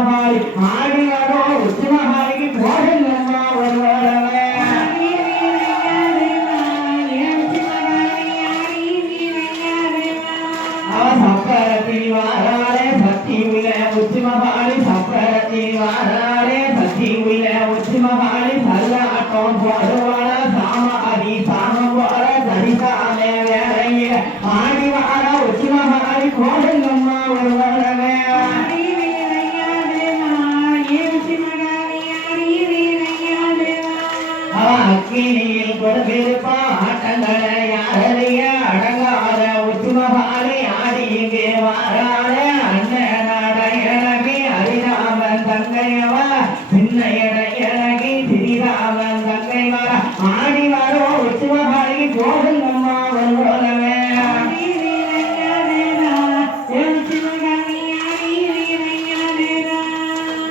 உச்சிமகாளி ஆடி வரோ உச்சிமகாளிக்கு போடுங்கம்மா வருவாளவே சப்பரத்தில் வாராளே சக்தி உள்ள உச்சிமகாளி சப்பரத்தில் வாராளே சக்தி உள்ள உச்சிமகாளி சல்லாட்டம் போடுவாள சாமாரி சாமம் போல சரிசாமே வேறைய ஆடி வார உச்சிமகாளி கோடுங்கம்மா வருவாளவே அக்கினியில் கொடுத்திருப்பா ஆட்டங்களை யாரைய அடங்காத உச்சிமகாளி ஆடி இங்கே வாராளே அண்ணனாட இறங்கி அரிராமன் தங்கையவா சின்னையட இறங்கி சிறிராமன் தங்கை வர ஆடி வரோ உச்சிமகாளிக்கு போடுங்கம்மா வருவோலவே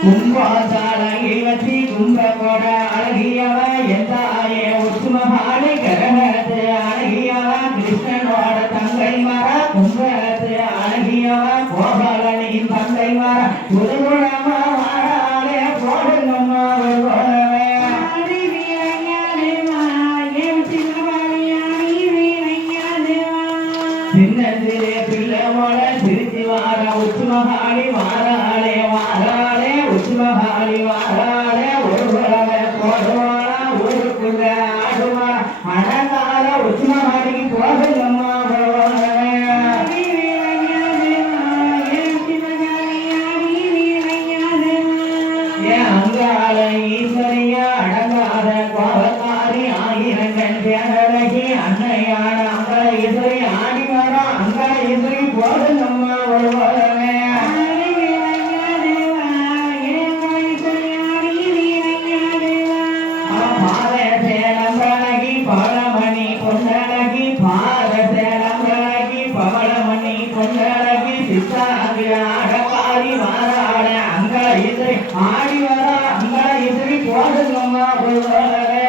கும்பாசாலையில் வச்சு கும்பகோட அழகியவ எந்தாயே உச்சிமகாளி கரகத்து அழகியவ கிருஷ்ணனோட தங்கை மர கும்பகத்து அழகியவ கோபாலனின் தங்கை மர புதுகுணமா வாராளே போடுங்கம்மா வருவோலவே சின்னந்திரே பிள்ளைவோட சிரிச்சு வார உச்சிமகாளி வாராளே வாராளே உச்சிமகாளி வாராளே ஒரு குலவை போடுவாளா ஊருக்குள்ள ஆடுவா அழகால உச்சிமகாளிக்கு போடுங்கம்மா வருவாளவே அங்கால ஈஸ்வரியா அடங்காத கோபக்காரி ஆயிரங்கள் தேரழகி அன்னையான அங்கால ஈஸ்வரி ஆடி வரா அங்கால ஈஸ்வரி போடுங்கம்மா வருவாளவே பாதசேலம்பழகி பவளமணி பொன்னழகி பாதசேலம்பழகி பவளமணி பொன்னழகி சித்தாங்கில அடக்காரி வாராள அங்கால ஈஸ்வரி ஆடி வரா அங்கால ஈஸ்வரி போடுங்கம்மா வருவாளவே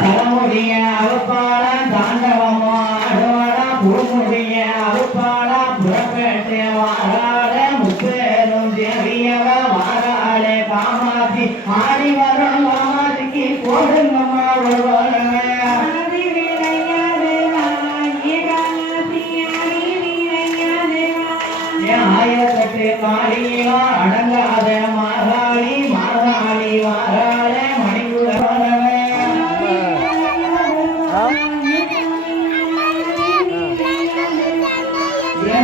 தலைமுடிய அறுப்பாள தாண்டவமோ ஆடுவாளா பூமுடிய அறுப்பாள புறப்பேட்டை வாராள முப்பேரும் தேவியவ வாராளே காமாட்சி ஆடி வரும் காமாட்சிக்கு போடுங்கம்மா வருவாளவே ஆயிரத்தெட்டு காளியோ அடங்காத மாகாளி மாகாளி வாராளே மணிக்குட வரவே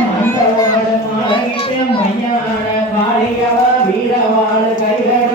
மண்டவோடு மலையிட்டு மையான காளியவ வீரவாள் கைகட